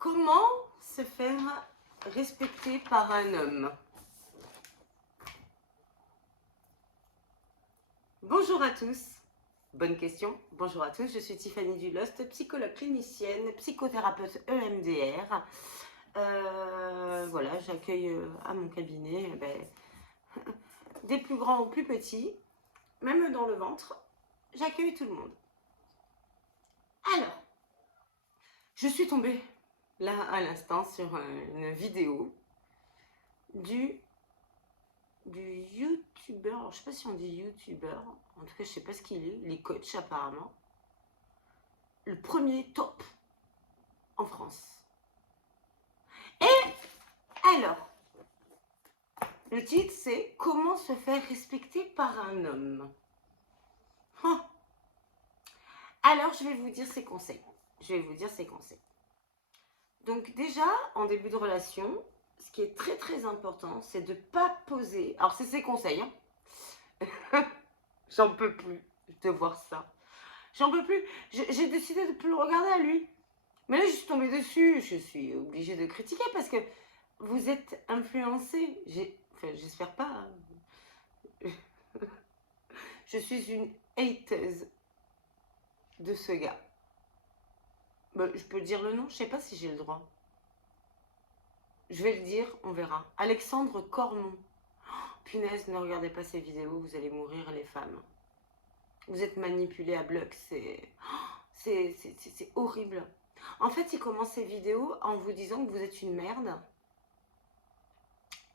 Comment se faire respecter par un homme? Bonjour à tous. Bonne question. Bonjour à tous, je suis Tiffany Dulost, psychologue clinicienne, psychothérapeute EMDR. Voilà, j'accueille à mon cabinet des plus grands aux plus petits, même dans le ventre. J'accueille tout le monde. Alors, je suis tombée là à l'instant sur une vidéo du youtubeur, alors je sais pas si on dit youtubeur, en tout cas je sais pas ce qu'il est, il est coach apparemment, le premier top en France. Et alors, le titre c'est comment se faire respecter par un homme. Alors je vais vous dire ses conseils. Donc déjà, en début de relation, ce qui est très très important, c'est de ne pas poser. Alors c'est ses conseils, hein. J'en peux plus de voir ça. J'en peux plus. J'ai décidé de ne plus le regarder à lui. Mais là, je suis tombée dessus. Je suis obligée de critiquer parce que vous êtes influencé. Enfin, j'espère pas. Je suis une hateuse de ce gars. Je peux dire le nom? Je sais pas si j'ai le droit. Je vais le dire, on verra. Alexandre Cormon. Punaise, ne regardez pas ces vidéos, vous allez mourir les femmes. Vous êtes manipulés à bloc, c'est horrible. En fait, il commence ses vidéos en vous disant que vous êtes une merde.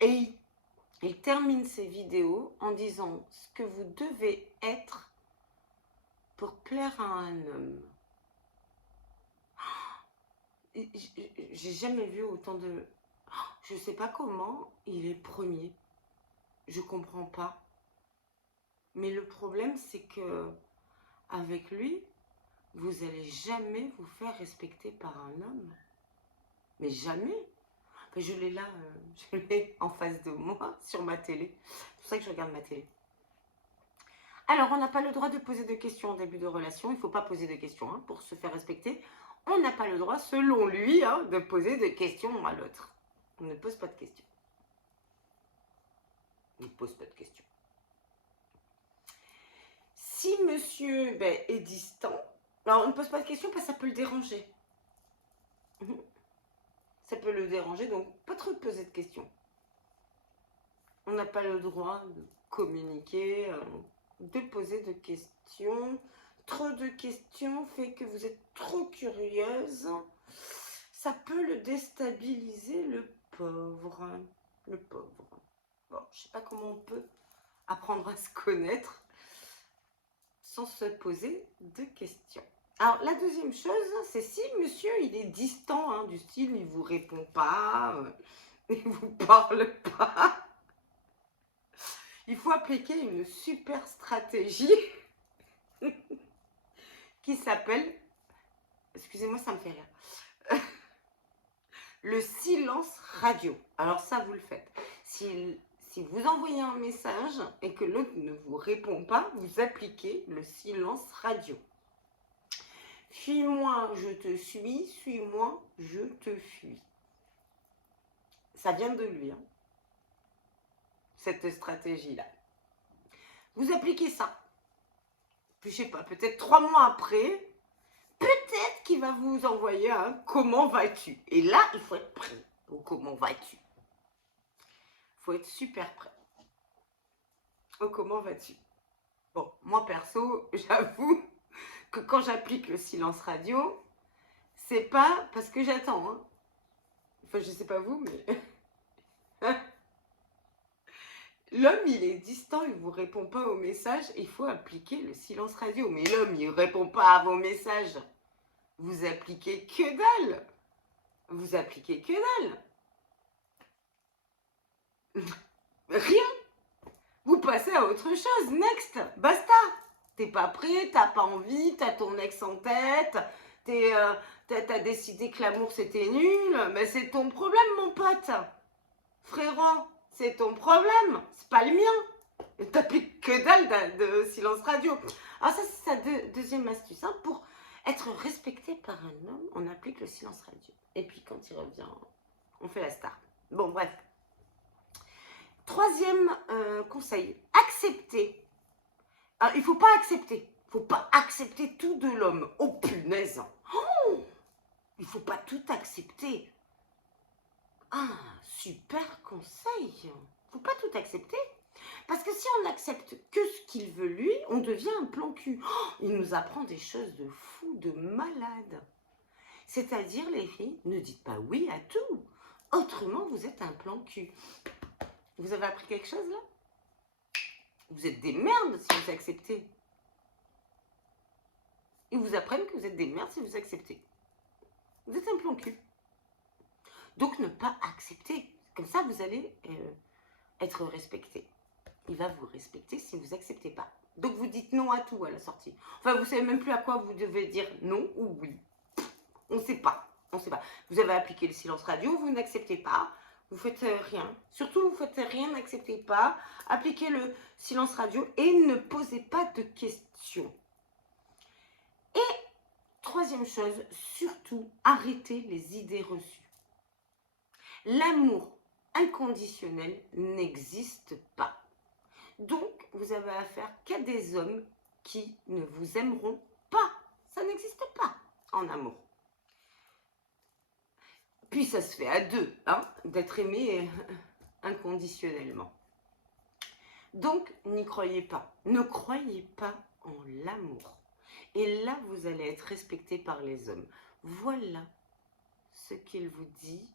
Et il termine ses vidéos en disant ce que vous devez être pour plaire à un homme. J'ai jamais vu autant de... Je sais pas comment il est premier. Je comprends pas. Mais le problème, c'est que avec lui, vous allez jamais vous faire respecter par un homme. Mais jamais. Enfin, je l'ai là, je l'ai en face de moi, sur ma télé. C'est pour ça que je regarde ma télé. Alors, on n'a pas le droit de poser de questions en début de relation. Il ne faut pas poser de questions hein, pour se faire respecter. On n'a pas le droit, selon lui, hein, de poser de questions à l'autre. On ne pose pas de questions. On ne pose pas de questions. Si monsieur est distant, alors on ne pose pas de questions parce que ça peut le déranger. Ça peut le déranger, donc pas trop de poser de questions. On n'a pas le droit de communiquer, de poser de questions. Trop de questions fait que vous êtes trop curieuse. Ça peut le déstabiliser, le pauvre. Le pauvre. Bon, je ne sais pas comment on peut apprendre à se connaître sans se poser de questions. Alors, la deuxième chose, c'est si monsieur, il est distant, hein, du style, il ne vous répond pas, il ne vous parle pas, il faut appliquer une super stratégie qui s'appelle, excusez-moi, ça me fait rire, le silence radio. Alors ça, vous le faites. Si vous envoyez un message et que l'autre ne vous répond pas, vous appliquez le silence radio. Fuis-moi, je te suis, suis-moi, je te fuis. Ça vient de lui, hein, cette stratégie-là. Vous appliquez ça. Puis, je sais pas, peut-être 3 mois après, peut-être qu'il va vous envoyer un « Comment vas-tu ?» Et là, il faut être prêt au « Comment vas-tu ?» Il faut être super prêt au « Comment vas-tu ?» Bon, moi perso, j'avoue que quand j'applique le silence radio, c'est pas parce que j'attends. Hein. Enfin, je sais pas vous, mais... L'homme, il est distant, il ne vous répond pas aux messages, il faut appliquer le silence radio. Mais l'homme, il ne répond pas à vos messages. Vous appliquez que dalle. Vous appliquez que dalle. Rien. Vous passez à autre chose. Next. Basta. T'es pas prêt, t'as pas envie, t'as ton ex en tête, t'as décidé que l'amour c'était nul. Mais c'est ton problème, mon pote. Frérot, c'est ton problème. C'est pas le mien. T'appliques que dalle de silence radio. Alors ça, c'est sa deuxième astuce. Hein, pour Être respecté par un homme, on applique le silence radio. Et puis quand il revient, on fait la star. Bon, bref. Troisième conseil, accepter. Alors, il ne faut pas accepter. Il ne faut pas accepter tout de l'homme. Oh punaise. Oh, il ne faut pas tout accepter. Ah, super conseil. Il ne faut pas tout accepter. Parce que si on n'accepte que ce qu'il veut lui, on devient un plan cul. Oh, il nous apprend des choses de fou, de malade. C'est-à-dire, les filles, ne dites pas oui à tout. Autrement, vous êtes un plan cul. Vous avez appris quelque chose là? Vous êtes des merdes si vous acceptez. Ils vous apprennent que vous êtes des merdes si vous acceptez. Vous êtes un plan cul. Donc ne pas accepter. Comme ça, vous allez être respecté. Il va vous respecter si vous n'acceptez pas. Donc vous dites non à tout à la sortie. Enfin, vous ne savez même plus à quoi vous devez dire non ou oui. On ne sait pas. On sait pas. Vous avez appliqué le silence radio, vous n'acceptez pas. Vous faites rien. Surtout, vous faites rien, n'acceptez pas. Appliquez le silence radio et ne posez pas de questions. Et troisième chose, surtout, arrêtez les idées reçues. L'amour inconditionnel n'existe pas. Donc, vous avez affaire qu'à des hommes qui ne vous aimeront pas. Ça n'existe pas en amour. Puis ça se fait à deux, hein, d'être aimé inconditionnellement. Donc, n'y croyez pas. Ne croyez pas en l'amour. Et là, vous allez être respecté par les hommes. Voilà ce qu'il vous dit,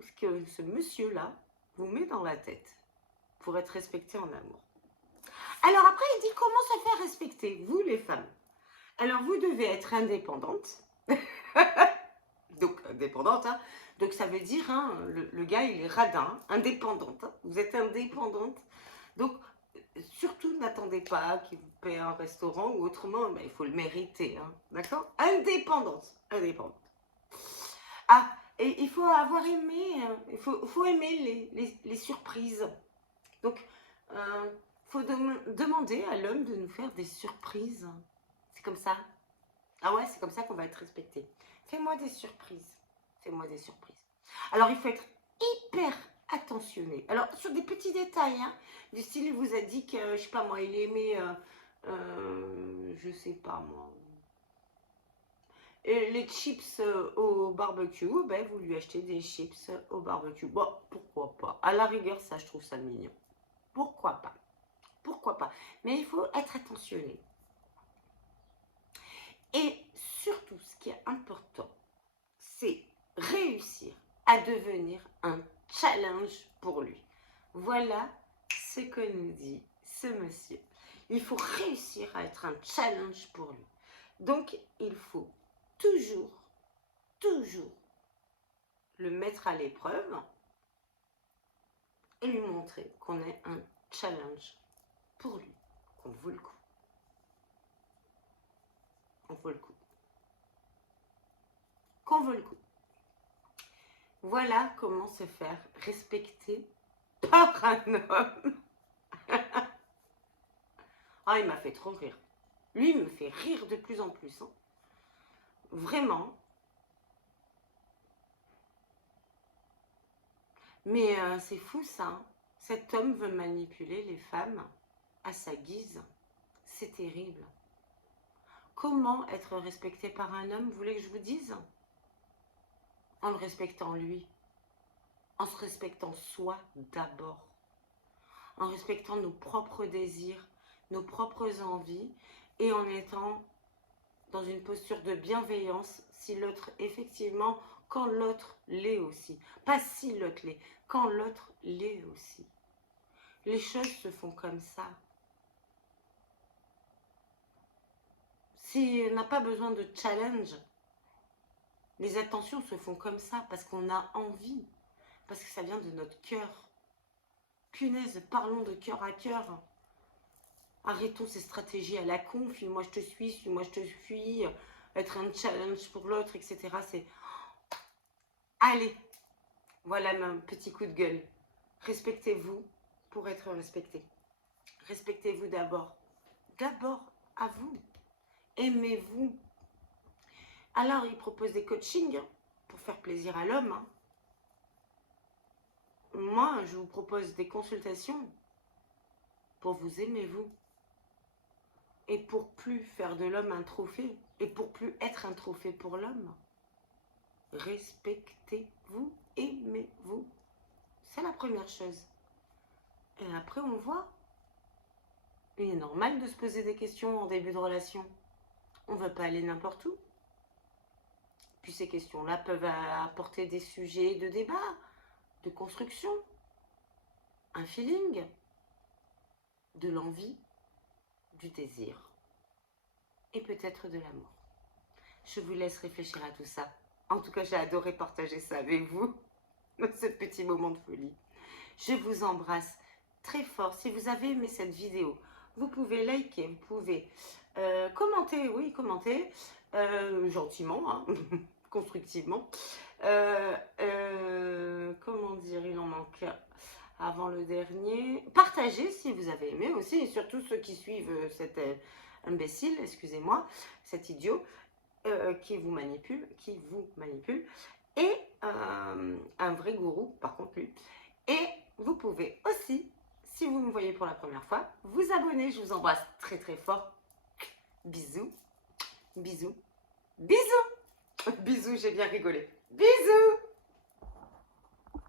ce que ce monsieur-là vous met dans la tête pour être respecté en amour. Alors après, il dit comment se faire respecter, vous les femmes. Alors, vous devez être indépendante. Donc, indépendante, hein. Donc ça veut dire, hein, le gars, il est radin, indépendante. Hein. Vous êtes indépendante. Donc, surtout, n'attendez pas qu'il vous paie un restaurant ou autrement, ben, il faut le mériter. Hein. D'accord? Indépendante. Indépendante. Ah, et il faut avoir aimé, il faut aimer les surprises. Donc, faut demander à l'homme de nous faire des surprises. C'est comme ça. Ah ouais, c'est comme ça qu'on va être respecté. Fais-moi des surprises. Fais-moi des surprises. Alors, il faut être hyper attentionné. Alors, sur des petits détails, hein, du style, il vous a dit que, je sais pas moi, il aimait, je sais pas moi, et les chips au barbecue, ben, vous lui achetez des chips au barbecue. Bon, pourquoi pas. À la rigueur, ça, je trouve ça mignon. Pourquoi pas. Pourquoi pas. Mais il faut être attentionné. Et surtout, ce qui est important, c'est réussir à devenir un challenge pour lui. Voilà ce que nous dit ce monsieur. Il faut réussir à être un challenge pour lui. Donc, il faut toujours le mettre à l'épreuve et lui montrer qu'on est un challenge pour lui, qu'on vaut le coup. On vaut le coup. Qu'on vaut le coup. Voilà comment se faire respecter par un homme. Ah, il m'a fait trop rire. Lui, il me fait rire de plus en plus. Hein. Vraiment. Mais c'est fou ça. Hein. Cet homme veut manipuler les femmes à sa guise. C'est terrible. Comment être respecté par un homme, vous voulez que je vous dise? En le respectant lui. En se respectant soi d'abord. En respectant nos propres désirs, nos propres envies et en étant dans une posture de bienveillance si l'autre, effectivement, quand l'autre l'est aussi. Pas si l'autre l'est, quand l'autre l'est aussi. Les choses se font comme ça. Si on n'a pas besoin de challenge, les attentions se font comme ça parce qu'on a envie, parce que ça vient de notre cœur. Punaise, parlons de cœur à cœur. Arrêtons ces stratégies à la con, suis-moi je te suis, moi je te fuis, être un challenge pour l'autre, etc. C'est... Allez, voilà mon petit coup de gueule. Respectez-vous pour être respecté. Respectez-vous d'abord. D'abord à vous. aimez-vous. Alors, il propose des coachings pour faire plaisir à l'homme. Moi, je vous propose des consultations pour vous aimer, vous. Et pour plus faire de l'homme un trophée. Et pour plus être un trophée pour l'homme. Respectez-vous, aimez-vous. C'est la première chose. Et après, on voit. Il est normal de se poser des questions en début de relation. On ne va pas aller n'importe où. Puis ces questions-là peuvent apporter des sujets de débat, de construction, un feeling, de l'envie, du désir et peut-être de l'amour. Je vous laisse réfléchir à tout ça. En tout cas, j'ai adoré partager ça avec vous, ce petit moment de folie. Je vous embrasse très fort. Si vous avez aimé cette vidéo, vous pouvez liker, vous pouvez commenter, oui, commenter, gentiment, hein, constructivement. Comment dire, il en manque avant le dernier. Partagez si vous avez aimé aussi, et surtout ceux qui suivent cet imbécile, excusez-moi, cet idiot qui vous manipule, et un vrai gourou, par contre lui. Et vous pouvez aussi, si vous me voyez pour la première fois, vous abonner. Je vous embrasse très très fort. Bisous, bisous, bisous. Bisous, j'ai bien rigolé. Bisous.